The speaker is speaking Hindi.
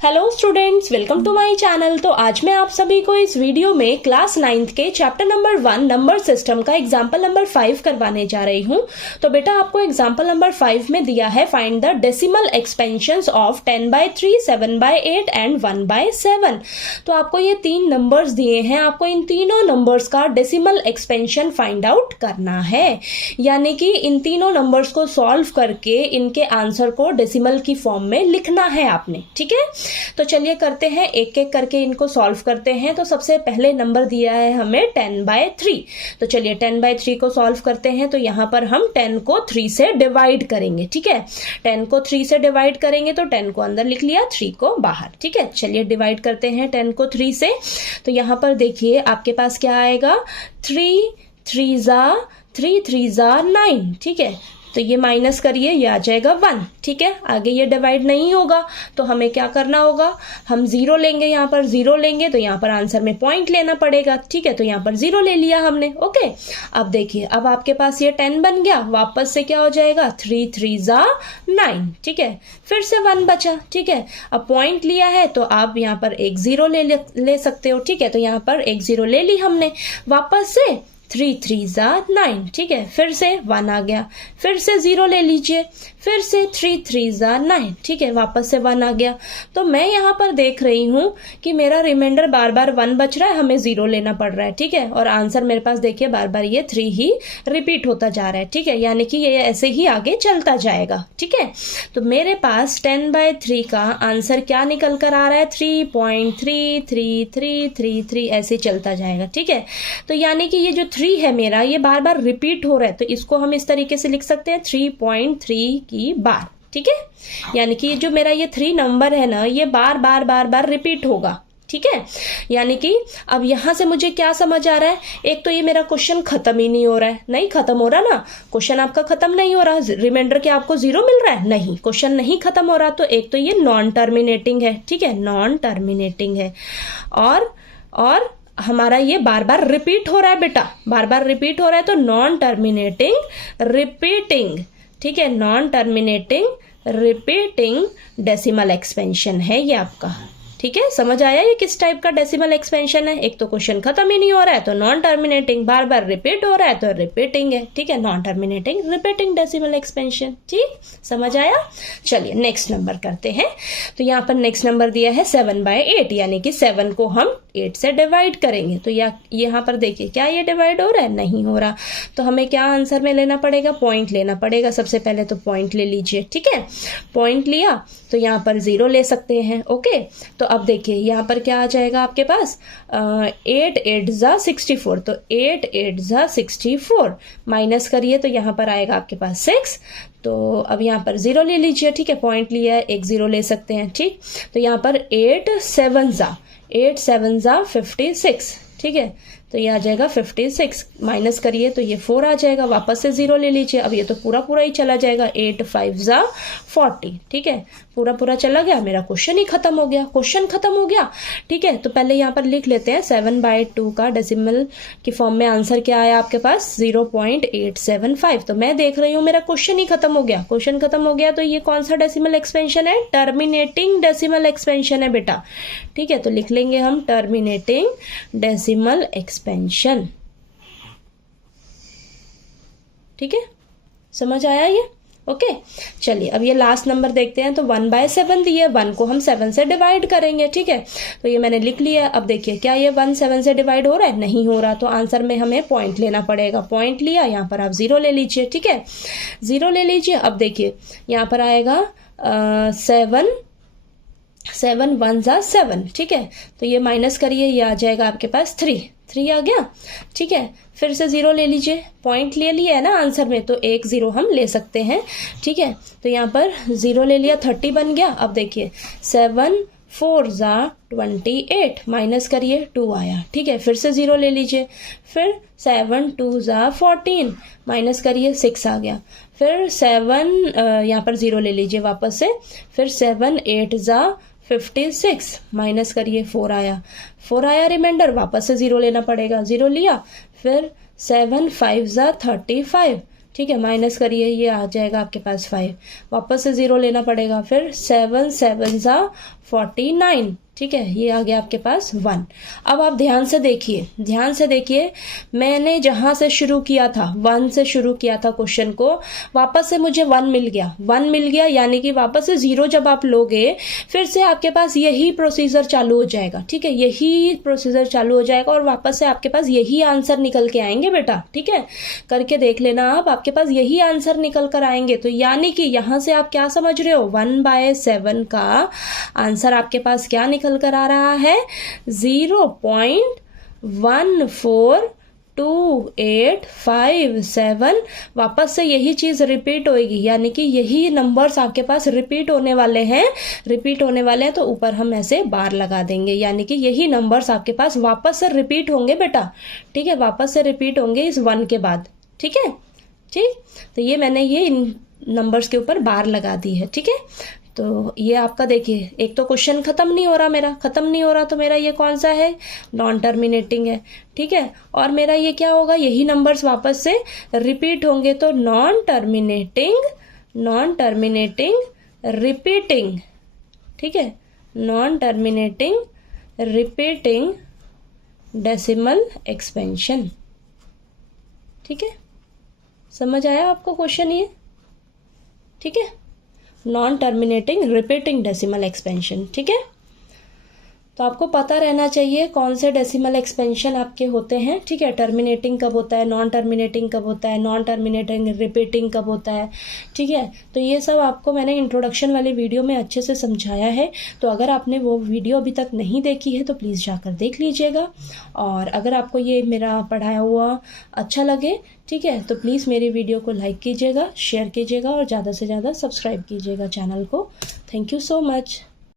Hello students, welcome to my channel. तो आज मैं आप सभी को इस वीडियो में क्लास 9th के चैप्टर नंबर 1 नंबर सिस्टम का एग्जाम्पल नंबर 5 करवाने जा रही हूँ। तो बेटा आपको एग्जाम्पल नंबर 5 में दिया है find the decimal expansions of 10/3, 7/8 and 1/7। तो आपको ये 3 नंबर्स दिए हैं, आपको इन तीनों नंबर्स का डेसिमल एक्सपेंशन फाइंड आउट करना है, यानी कि इन तीनों नंबर्स को सॉल्व करके इनके आंसर को डेसिमल की फॉर्म में लिखना है आपने। ठीक है, तो चलिए करते हैं, एक एक करके इनको सॉल्व करते हैं। तो सबसे पहले नंबर दिया है हमें 10/3। तो चलिए 10/3 को सॉल्व करते हैं। तो यहां पर हम 10 को 3 से डिवाइड करेंगे। ठीक है, 10 को 3 से डिवाइड करेंगे तो 10 को अंदर लिख लिया, 3 को बाहर। ठीक है, चलिए डिवाइड करते हैं 10 को 3 से। तो यहां पर देखिए आपके पास क्या आएगा, 3 3 जा 9। ठीक है, तो ये माइनस करिए, ये आ जाएगा 1। ठीक है, आगे ये डिवाइड नहीं होगा तो हमें क्या करना होगा, हम 0 लेंगे, यहाँ पर 0 लेंगे तो यहाँ पर आंसर में पॉइंट लेना पड़ेगा। ठीक है, तो यहाँ पर 0 ले लिया हमने। ओके, अब देखिए अब आपके पास ये 10 बन गया, वापस से क्या हो जाएगा, 3 जा 9। ठीक है, फिर से 1 बचा। ठीक है, अब पॉइंट लिया है तो आप यहाँ पर एक 0 ले सकते हो। ठीक है, तो यहाँ पर एक 0 ले ली हमने, वापस से 3 जा 9। ठीक है, फिर से 1 आ गया, फिर से 0 ले लीजिए, फिर से 3 जा 9। ठीक है, वापस से 1 आ गया। तो मैं यहाँ पर देख रही हूँ कि मेरा रिमाइंडर बार बार 1 बच रहा है, हमें 0 लेना पड़ रहा है। ठीक है, और आंसर मेरे पास देखिए बार बार ये 3 ही रिपीट होता जा रहा है। ठीक है, यानी कि ये ऐसे ही आगे चलता जाएगा। ठीक है, तो मेरे पास 10/3 का आंसर क्या निकल कर आ रहा है, 3.333333 ऐसे चलता जाएगा। ठीक है, तो यानी कि ये जो 3 है मेरा, ये बार बार रिपीट हो रहा है, तो इसको हम इस तरीके से लिख सकते हैं 3.3 की बार। ठीक है, यानी कि जो मेरा ये 3 नंबर है ना, ये बार बार रिपीट होगा। ठीक है, यानी कि अब यहां से मुझे क्या समझ आ रहा है, एक तो ये मेरा क्वेश्चन खत्म ही नहीं हो रहा है, नहीं खत्म हो रहा ना, क्वेश्चन आपका खत्म नहीं हो रहा, रिमाइंडर के आपको 0 मिल रहा है, नहीं, क्वेश्चन नहीं खत्म हो रहा। तो एक तो ये नॉन टर्मिनेटिंग है। ठीक है, नॉन टर्मिनेटिंग है, और हमारा ये बार बार रिपीट हो रहा है बेटा, बार बार रिपीट हो रहा है, तो नॉन टर्मिनेटिंग रिपीटिंग। ठीक है, non terminating repeating decimal expansion है ये आपका। ठीक है, समझ आया ये किस टाइप का डेसिमल एक्सपेंशन है। एक तो क्वेश्चन खत्म ही नहीं हो रहा है तो नॉन टर्मिनेटिंग, बार बार रिपीट हो रहा है तो रिपीटिंग है। ठीक है, non terminating repeating decimal expansion. ठीक, समझ आया। चलिए नेक्स्ट नंबर करते हैं। तो यहाँ पर नेक्स्ट नंबर दिया है 7/8, यानी कि 7 को हम 8 से डिवाइड करेंगे। तो यहाँ पर देखिए क्या ये डिवाइड हो रहा है, नहीं हो रहा, तो हमें क्या आंसर में लेना पड़ेगा, पॉइंट लेना पड़ेगा। सबसे पहले तो पॉइंट ले लीजिए। ठीक है, पॉइंट लिया तो यहाँ पर 0 ले सकते हैं। ओके, तो अब देखिए यहाँ पर क्या आ जाएगा आपके पास, 8 जा 64। तो 8 जा 64 माइनस करिए तो यहाँ पर आएगा आपके पास 6। तो अब यहाँ पर 0 ले लीजिए। ठीक है, पॉइंट लिया है, एक 0 ले सकते हैं। ठीक, तो यहाँ पर 8 7 जा 56। ठीक है, तो ये आ जाएगा 56, माइनस करिए तो ये 4 आ जाएगा, वापस से 0 ले लीजिए। अब ये तो पूरा ही चला जाएगा, 8 5 जा 40। ठीक है, पूरा चला गया, मेरा क्वेश्चन ही खत्म हो गया, क्वेश्चन खत्म हो गया। ठीक है, तो पहले यहाँ पर लिख लेते हैं 7/2 का डेसिमल की फॉर्म में आंसर क्या आया आपके पास, 0.875। तो मैं देख रही हूँ मेरा क्वेश्चन ही खत्म हो गया, क्वेश्चन खत्म हो गया। तो ये कौन सा डेसिमल एक्सपेंशन है, टर्मिनेटिंग डेसिमल एक्सपेंशन है बेटा। ठीक है, तो लिख लेंगे हम टर्मिनेटिंग डेसिमल एक्सपेंशन। ठीक है, समझ आया ये। ओके, चलिए अब ये लास्ट नंबर देखते हैं। तो 1/7 दिए, 1 को हम 7 से डिवाइड करेंगे। ठीक है, तो ये मैंने लिख लिया। अब देखिए क्या ये 1 7 से डिवाइड हो रहा है, नहीं हो रहा, तो आंसर में हमें पॉइंट लेना पड़ेगा। पॉइंट लिया, यहाँ पर आप 0 ले लीजिए। ठीक है, 0 ले लीजिए। अब देखिए यहाँ पर आएगा 7 1 जा 7। ठीक है, तो ये माइनस करिए, ये आ जाएगा आपके पास 3 आ गया। ठीक है, फिर से 0 ले लीजिए, पॉइंट ले लिया है ना आंसर में, तो एक 0 हम ले सकते हैं। ठीक है, तो यहाँ पर 0 ले लिया, 30 बन गया। अब देखिए 7 4 जा 28, माइनस करिए 2 आया। ठीक है, फिर से 0 ले लीजिए, फिर 7 2 जा 14, माइनस करिए 6 आ गया। फिर 7 यहाँ पर 0 ले लीजिए वापस से, फिर 7 8 जा 56, माइनस करिए 4 आया रिमाइंडर, वापस से 0 लेना पड़ेगा, 0 लिया। फिर 7 5 जा 35, ठीक है, माइनस करिए, ये आ जाएगा आपके पास 5, वापस से 0 लेना पड़ेगा। फिर 7 7 जा 49, ठीक है, ये आ गया आपके पास 1। अब आप ध्यान से देखिए, मैंने जहां से शुरू किया था 1 से शुरू किया था क्वेश्चन को, वापस से मुझे 1 मिल गया, यानी कि वापस से 0 जब आप लोगे फिर से आपके पास यही प्रोसीजर चालू हो जाएगा, ठीक है, यही प्रोसीजर चालू हो जाएगा और वापस से आपके पास यही आंसर निकल के आएंगे बेटा, ठीक है, करके देख लेना आप, आपके पास यही आंसर निकल कर आएंगे। तो यानी कि यहां से आप क्या समझ रहे हो, 1/7 का आंसर आपके पास क्या निकल कर आ रहा है, 0.142857। वापस से यही चीज रिपीट होएगी, यानी कि यही नंबर्स आपके पास रिपीट होने वाले हैं, तो ऊपर हम ऐसे बार लगा देंगे, यानी कि यही नंबर्स आपके पास वापस से रिपीट होंगे बेटा, ठीक है, वापस से रिपीट होंगे इस 1 के बाद, ठीक है, ठीक। तो ये मैंने ये इन नंबर्स के ऊपर बार लगा दी है, ठीक है। तो ये आपका देखिए, एक तो क्वेश्चन खत्म नहीं हो रहा, तो मेरा ये कौन सा है, नॉन टर्मिनेटिंग है, ठीक है, और मेरा ये क्या होगा, यही नंबर्स वापस से रिपीट होंगे, तो नॉन टर्मिनेटिंग रिपीटिंग, ठीक है, non terminating repeating decimal expansion, ठीक है, समझ आया आपको क्वेश्चन ये, ठीक है, non terminating repeating decimal expansion, ठीक है। तो आपको पता रहना चाहिए कौन से डेसिमल एक्सपेंशन आपके होते हैं, ठीक है, टर्मिनेटिंग कब होता है, नॉन टर्मिनेटिंग कब होता है, नॉन टर्मिनेटिंग रिपीटिंग कब होता है, ठीक है। तो ये सब आपको मैंने इंट्रोडक्शन वाली वीडियो में अच्छे से समझाया है, तो अगर आपने वो वीडियो अभी तक नहीं देखी है तो प्लीज़ जाकर देख लीजिएगा। और अगर आपको ये मेरा पढ़ाया हुआ अच्छा लगे, ठीक है, तो प्लीज़ मेरी वीडियो को लाइक कीजिएगा, शेयर कीजिएगा और ज़्यादा से ज़्यादा सब्सक्राइब कीजिएगा चैनल को। Thank you so much.